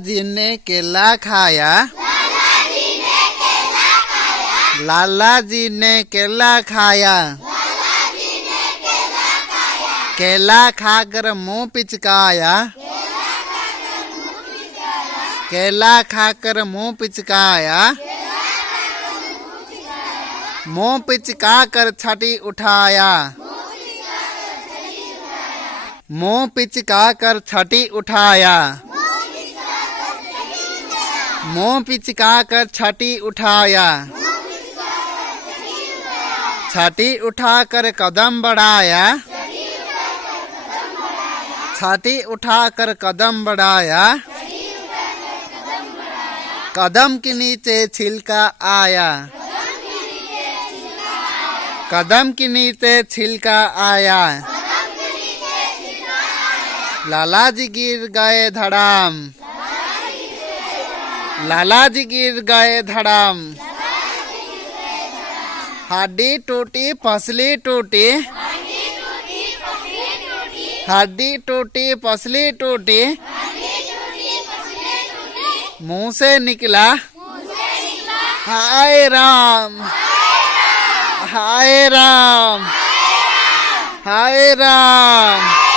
जी ने केला खाया। लाला जी ने केला खाया। केला खाकर मुंह पिचकाया। केला खाकर मुंह पिचकाया। मुंह पिचका कर छठी उठाया। मुंह पिचका कर छठी उठाया। मुंह पिचका कर छठी उठाया। छठी उठाकर कदम बढ़ाया। छठी उठाकर कदम बढ़ाया। कदम के नीचे छिलका आया। कदम के नीचे छिलका आया। लाला जी गिर गए धड़ाम। लाला जी गिर गए धड़ाम। हड्डी टूटी पसली टूटी। हड्डी टूटी पसली टूटी। मुंह से निकला हाय राम। हाय राम। हाय राम।